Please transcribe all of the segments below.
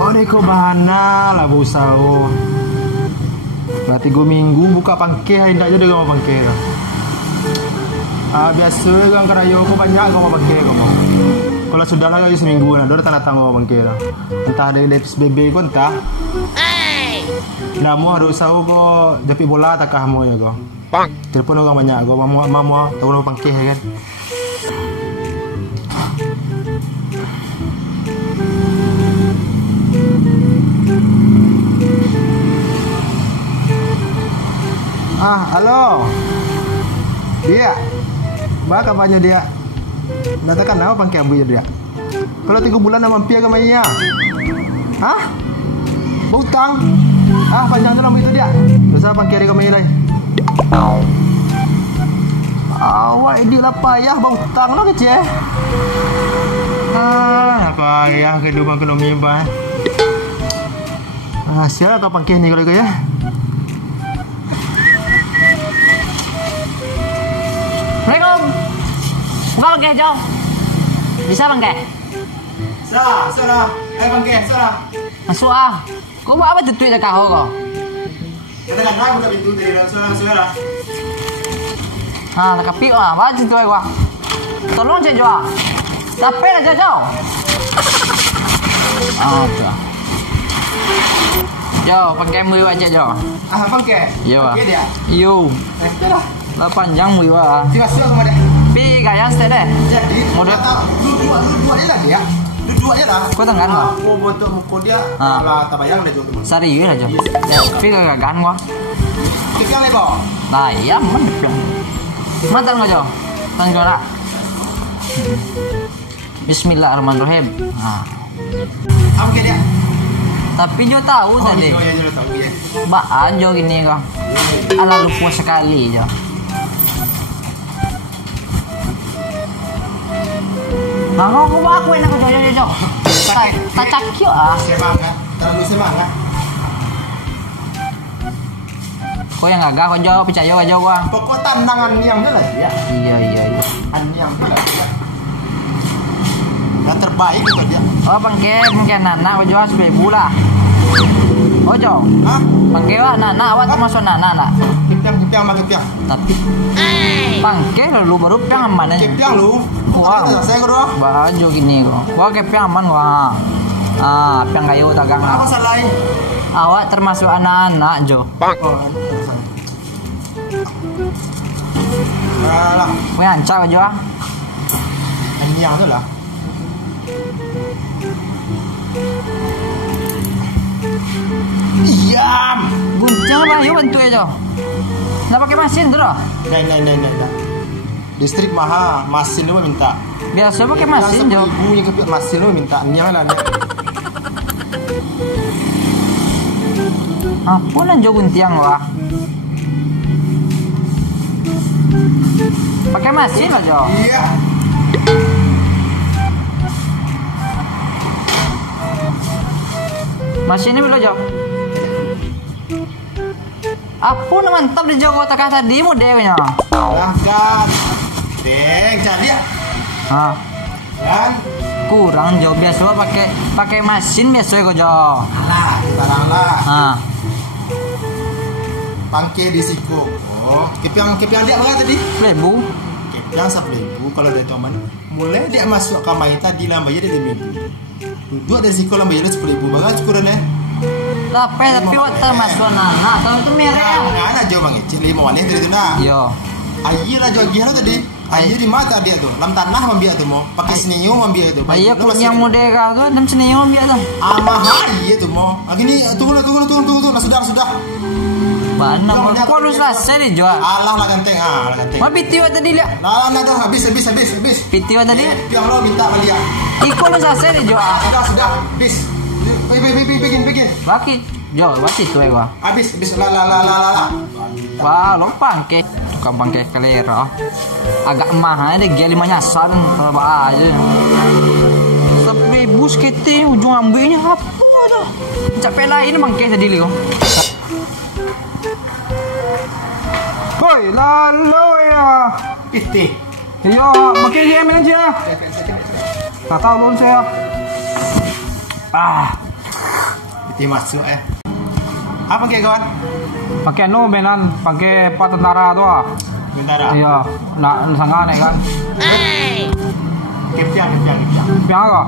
Oh ini kau bahana lah busau. Berarti gue minggu buka pangke, hendak aja dia mau pangke lah. Biasa kan kerayo kau banyak kau mau pangke kau mau. Kalau sudah lah kau seminggu lah, dia tanda tanggung mau pangke lah. Entah ada PSBB kau entah. Namu harus usau kau japik bola tak kamu ya kau. Telepon orang banyak kau mamu tahu mau pangke kan. Halo. Dia. Ba kabarnya dia? Natakan apa pangke abu ya dia? Kalau 3 bulan nak mampir ke Maya. Hah? Butang. Panjang dalam itu dia. Dosa pangke dia ke Maya lai. Awak dia lah payah butang lah kecil. Payah kehidupan ekonomi ba. Siapa kau pangke ni kalau ya? Assalamualaikum. Buka bangke jauh. Bisa bangke? Salah. Bangke, salah. Masuk Kau buat apa tutup dekat kau kau? Katakan lah buka pintu dari dalam salah. Nak kapit apa tutup gua? Tolong cek jauh. Tapi aja jauh. Jauh. Jauh, pakai mui aja jauh. Bangke. Yo. Bangke dia. Yo. Dah. Lah panjang mui wa. Siapa sama dia? Pi gaya stay deh. Jadi model dua aja lah dia. Dua aja lah. Kau tengah lah. Aku bentuk muka dia lah tak bayang dah juga. Serius aja. Pi gak gan gua. Kepiang lebo. Nah, iya man kepiang. Matan gua jauh. Tanggal lah. Bismillahirrahmanirrahim. Apa dia? Tapi Jo tahu tadi. Oh iya, tahu ya. Baan Jo gini kau. Ala lupa sekali Jo. Kau aku enak Jo. Tak cakio Semangat, terlalu semangat. Kau yang agak kau Jo percaya kau Jo gua. Pokok tandangan yang lah ya. Iya. Yang pula. Yang terbaik itu dia. Bangke nana kau jual 1000 lah. Jo. Bangke nana awak termasuk nana lah. Kepiang mah kepiang. Tapi bangke lu baru piang aman aja. Kepiang lu. Wah. Saya kau. Baju gini kok. Gua kepiang aman gua. Piang kayu dagang. Apa salah? Awak termasuk anak-anak Jo. Lah. Kau yang ancak Jo. Ini yang tu lah. Diam. Buncang bang, yuk bantu aja. Nak pakai mesin tu dah. Nah. Listrik mahal, mesin lu minta. Biasa pakai mesin Jo. Ibu yang kepiak mesin lu minta. Nyang lah. Apa nak Jo guntiang wah? Pakai mesin lah Jo. Iya. Mesin ni belum Jo. Apa nak mantap di Jo kau takkan tadi modelnya. Langkat. Deng, cari ya. Kan? Kurang Jo, biasa pakai mesin biasa kau Jo. Alah, sekarang lah. Pangke di siku. Kepiang dia berapa tadi? 1000. Kepiang 10.000 kalau dia teman. Mulai dia masuk ke mai tadi lah bayar dia 5.000. Duduk dari siku lah bayar 10.000 banget syukuran Tapi waktu termasuk anak atau itu merek. Anak jauh bang, cik 5 wanita dari tu nak. Yo. Ayi lah jauh gila tadi. Ayi di mata dia tu. Lam tanah membiak tu mau. Pakai senyum membiak tu. Ayi pun yang model kau tu dan senyum biar tu. Mahal tu mau. Gini tunggu. Nah, sudah. Mana kau lu selesai dijual. Alah lah ganteng. Mau piti tadi lihat. Nah, dah habis. Piti tadi. Yang lo minta balik. Ikut lu selesai dijual. Sudah. Habis. Bikin. Baki. Jo, baki tu gua. Habis. La. Wah, lo pangke. Tukang pangke kelera. Agak mahal deh, dia 5 nyasar coba aja. 1000 sekete ujung ambilnya apa tu? Capek lain pangke tadi lu. Hoi, lalu ya. Itu. Yo, pakai game aja. Tak tahu belum saya. Itu masuk Apa pakai kawan? Pakai benan, pakai pak tentara tu ah. Tentara. Iya, nak sangat kan. Kepiang. Piang apa?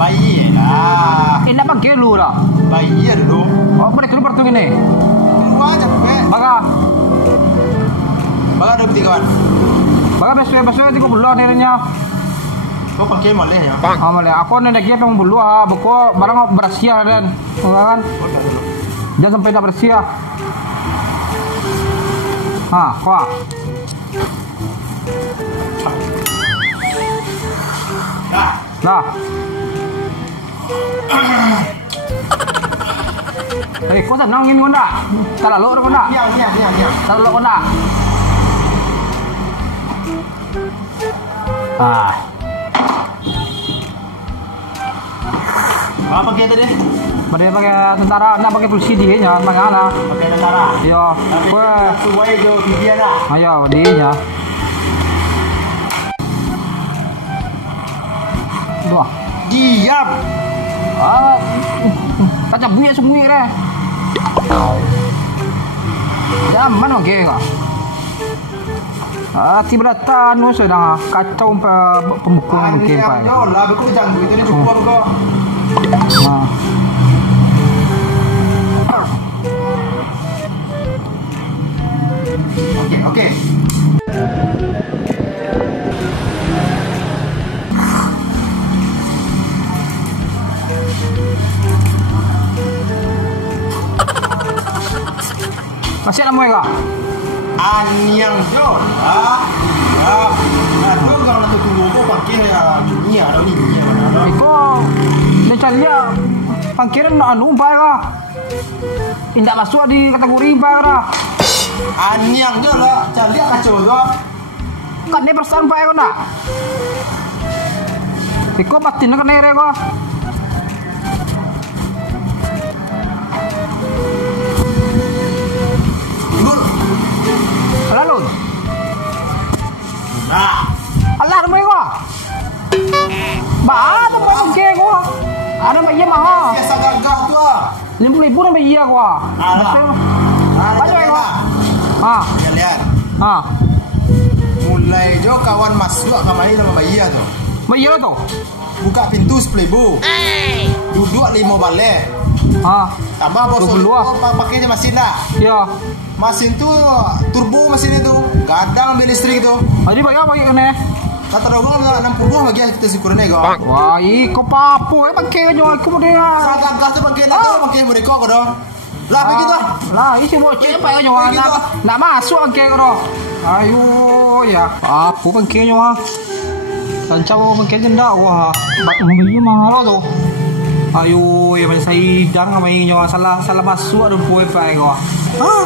Bayi lah. Nak pakai lu dah. Bayi dulu. Oh, mereka lu bertu ini. Tunggu aja Baga, ada bukti kawan. baga besok tiga bulu akhirnya. Kau pakai malih ya? Malah aku nak dia peng bulu beko barang bersia dan kan. Jangan sampai tak bersia. Kau. Dah. Kau senang ini kau tak? Tak lalu kau tak? Iya. Tak lalu kau tak? Apa pakai tadi? Pakai tentara, nak pakai polisi dia nya, mana? Pakai tentara. Yo, Suai jo dia dah. ayo dia nya. Dua. Diam. Kacau bunyi semua ni. Jam mana ke kau? Tiba datang nu sedang kacau pemukul mungkin pak. Lah beku jangan itu ni cukup kau. Okey. Masih nama kau? Anyang jo. Aduh kalau nak tunggu kau pakai ni ada ni mana? Iko dia cari dia pangkiran nak anu pak kau. Indah masuk di kategori pak kau. Anyang jo lah, cari kacau jo. Kan dia persan pak kau nak. Iko pasti nak kena kau. Lalu. Allah nama kau. Bah, tu mau pergi kau. Ada bayar mahal. Biasa gagah tu ah. 50,000 nak bayar kau. Banyak kau. Lihat. Ah. Mulai jo kawan masuk kamari nama bayar tu. Bayar tu. Buka pintu 10,000. Duduk 5 balik. Tambah bos pakainya mesin dah. Ya. Mesin tu turbo mesin itu. Gadang ambil listrik tu. Jadi bayar pakai kena. Kata dogol 60 bagi kita syukur nego. Wah, iko papo pakai aja aku dia. Sangat gas tu pakai nak pakai mereka kau dah. Lah begitu. Lah, isi bocah pakai aja nak masuk pakai kau. Ayo ya. Aku pakai aja. Sancau pakai jenda wah. Beli mahal tu. Ayo ya macam saya jangan main nyawa salah masuk ada poin pakai kau.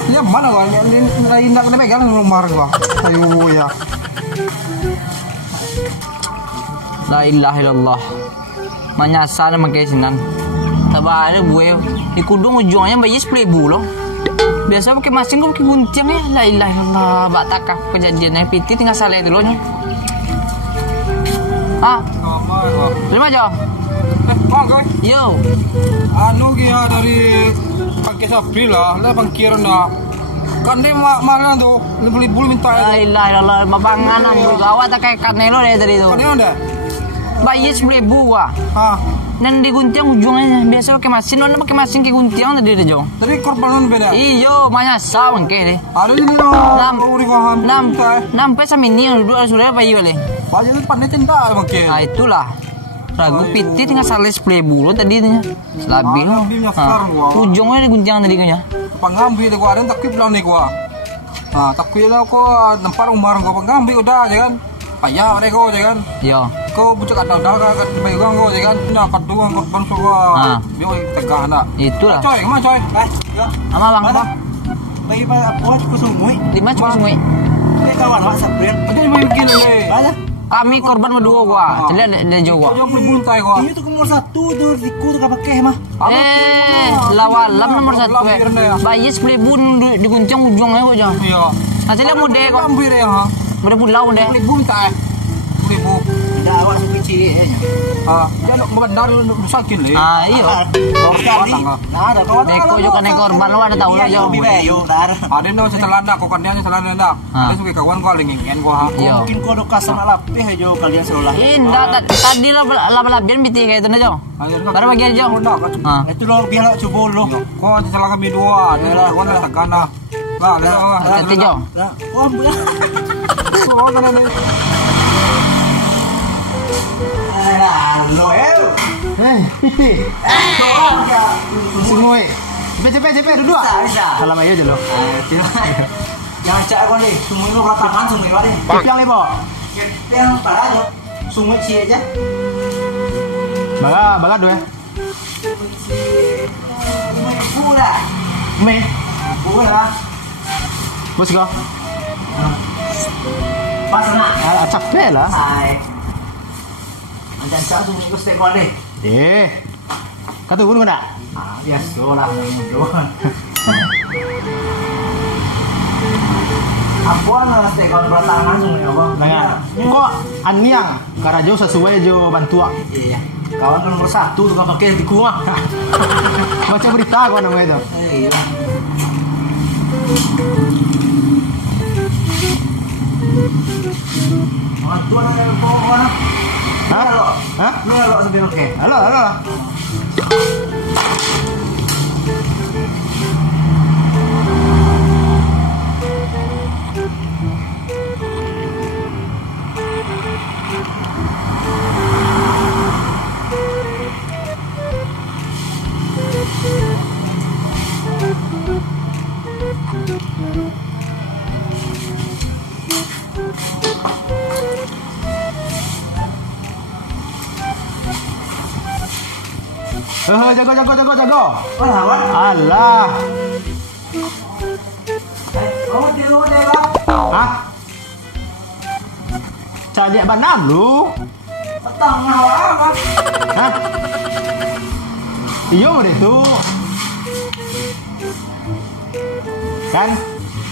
Dia mana kau? Lain nak kena pegang nomor kau. Ayo ya. La ilaha illallah. Menyasar makai sinan. Tabah ada gue. Di kudung ujungnya bayar 10,000 loh. Biasa pakai mesin kau pakai gunting ya. La ilaha illallah. Batakah kejadiannya piti tinggal salah dulu nya. Terima aja. Kau? Yo. Anu dia dari pakai sapri lah pangkiran dah. Kan dia makan tu 50,000 minta. La ilaha illallah. Mapanganan juga. Awak tak kayak kanelo dari tadi tu. Kan ada? Bayar 10,000 wah. Dan digunting ujungnya biasa pakai mesin, orang pakai mesin ke gunting tadi dia jong. Tadi korbanan beda. Iyo, banyak sawang ke deh. Ada ini nampai sama ini duduk sudah bayar boleh. Bayar itu pandai tenda pakai. Itulah. Ragu piti tinggal salah 10,000 tadi nya. Lebih loh. Ujungnya digunting tadi nya. Pengambil tu gua ada tak kip nih gua. Tak lah kau nampak umar gua pengambil udah aja kan. Payah mereka aja kan. Iya. Kau bucak ada kan pegang kau aja kan. Nak kedua korban gua. Dia tegak nak. Itulah. Coy, kemana coy? Ya. Ama bang. Bagi buat kusumui. 5 kusumui. Ini kawan mak Sabrian. Ada yang main gila le. Mana? Kami korban berdua gua. Lihat dia juga. Kau jangan buntai gua. Ini tu nomor 1 tu siku tu pakai mah. Lawalam nomor 1. Bayar 10,000 diguncang ujungnya gua jangan. Iya. Hasilnya muda kau. Ambil ya. Muda pulau deh. 10,000 minta. 10,000. Tidak awak cieknya. Dia nak benar sakit le. Iya. Neko juga neko korban lo ada tahu lah jo. Ada no setelanda kok kan dia setelanda. Dia suka kawan kau lingin kau. Mungkin kau dokas sama lapih jo kalian seolah. Indah tadi lah labian biti kayak itu na jo. Baru bagi aja. Itu lo biar coba lo. Kau setelah kami dua, dia lah kau nak takana. Lah, Nanti jo. Kau kan ada. Halo, piti. Semua. Cepet duduk. Salam ayo aja lo. Yang cak kau ni, semua itu ratakan semua itu ni. Yang lebo. Yang parah tu, semua cie aja. Baga dua. Pura, Me. pura. Bos go. Pas nak. Capek lah. Hai. Macam cak tu mungkin stek kau ni. Kata pun kena. Ya, seolah mudah. Apuan lah stek kau ratakan semua itu bang. Dengan. Kok aniang karajo sesuai jo bantua. Iya. Kawan kan nomor 1 tukang pakai di rumah. Baca berita kau namanya itu. Iya. Orang tua nak bawa orang. Hah? Ni lo sebelum ke. Halo. Jago. Oh, lawan. Alah. Oh, dia lo dia lah. Hah? Cari banam lu. Petang apa? Hah? Iyo deh tuh. Kan?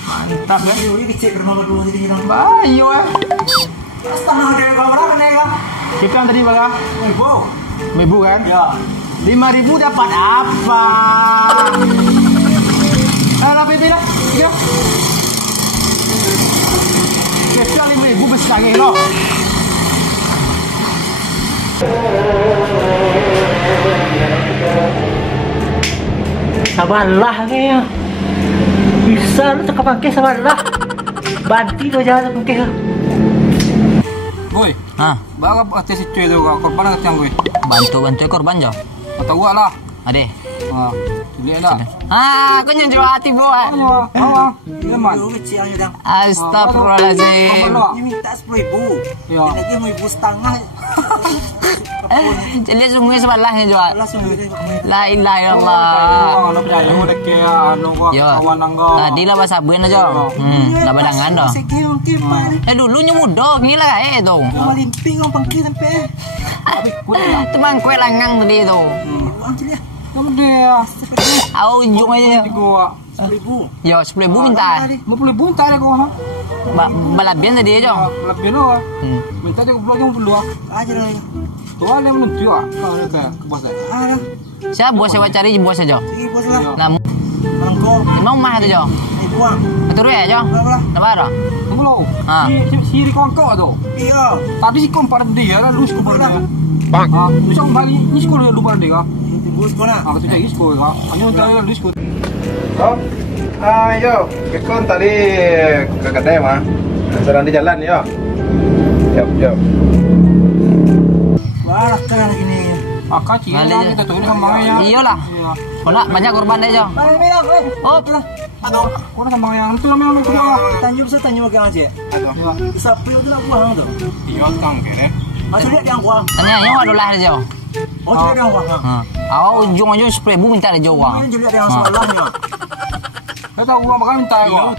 Mantap kan? Ini kecil berapa dua jadi kita. Bayu Setengah dia berapa kan ya? Kita yang tadi baga. Ibu kan? Ya. 5.000 dapat apa? Apa ini lah? Ya. Kita 5.000 besar lo. Sabarlah kayaknya. Bisa lu cakap pakai sabarlah. Banti tu aja pakai. Boy, baga pasti si cuy tu korban nak tiang gue. Bantu korban jo. Atau gua lah. Ade. Lihat lah. Aku nyanyi hati boy. Iya man. Lu kecil aja dah. Astagfirullahaladzim. Ini minta 10.000. Ya. Ini lagi 1.500. Jadi sungguh sebelahnya jual. Langsung ini. La ilaha illallah. Ano percaya mo dek ano ko kawan nanggo. Tadi lah bahasa sabun aja. Lah badangan dah. Dulunya muda, gini lah kayak itu. Malimping orang pangkil sampai. Teman kue langang tadi itu. Anjir ya. Kamu dia. Ujung aja. Gua 10.000. Yo 10.000 minta. 50.000 minta deh gua. Balabian tadi aja. Lebih lo. Minta dia blog yang perlu. Aja lagi. Tuan yang menuju ah. Kalau ke bos saya. Ada. Siapa bos saya cari bos aja. Sige bos lah. Namun, Angko. mau mah aja. Ini buang. Betul ya aja. Berapa? Lebar. Tunggu lo. Ah. Si Rikongko tu. Iya. Tadi si kompar dia lah lu sekolah dia. Bang. Bisa kembali ni sekolah lu bar dia. Tunggu sekolah. Aku tidak sekolah. Hanya untuk lu sekolah. Oh, ayo, Kekon tadi ke kedai mah. Sedang di jalan yo. Yap. Wah, kan ini. Akak cina kita tu ni kembangnya. Iyalah. Kena banyak korban aja. Ayo bilang, Oh, Aduh, kau nak kembang yang tu memang tu lah. Tanya ke aja. Aduh. Siapa yang tu nak buang tu? Iya kang kere. Macam dia yang buang. tanya nyawa adalah aja. Oh, dia yang buang. Ujung aja 10.000 minta aja uang. Ini juga yang salahnya. Saya tahu uang makan minta kau.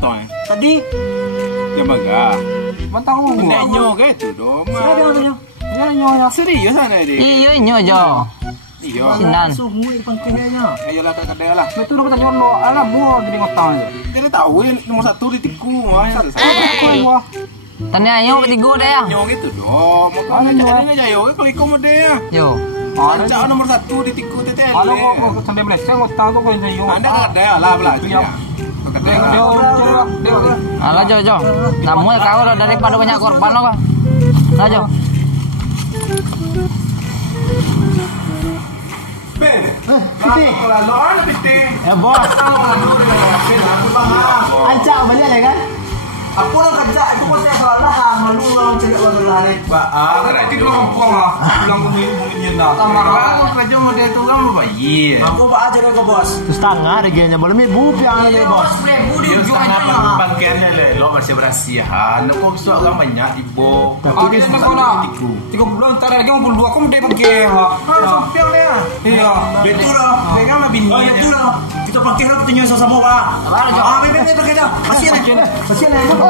Tadi Ya baga. Mantau uang. Nyo ke tu dong. siapa yang tanya? Ya nyonya. Serius sana dia. Iya aja. Iya. Sinan. Semua di pangkilnya. Ayolah ke kedai lah. Betul kita nyono. Alah buah di ngotang aja. Dia tahu nomor 1 di tiku mah. Kau buah. Tanya ayo ketiga deh ya. Nyo gitu dong. Makanya cari aja yo kliko mo deh. Yo. Kancak nomor 1 di tiku TTL. Kalau kok sampai Malaysia kok tahu kok yo. Anda ada ya lah belajar ya. Alah Jo. Namun kau daripada banyak korban lo kok. Lah Jo. Pipi. Lalu ana pipi. Bos. Ancak balik ya kan? Aku lo kerja itu kok saya salah malu lo tidak baru hari. Karena itu kelompok lah. Bilang aku mau nyenda. Aku kerja model itu kan bayi. Aku pak aja kok bos. Setengah regenya boleh mi bu piang aja bos. Dia setengah bangkainya lo masih berasihan. Kok bisa orang banyak ibu. Tapi di sana 3 bulan ntar lagi mau 22 aku mau pakai ha. Sopiang dia. Iya. Betul lah. Dia kan lebih Betul lah. Kita pakai lah punya sama-sama. Ah, memangnya pakai dah. Kasihan. Kasihan ya.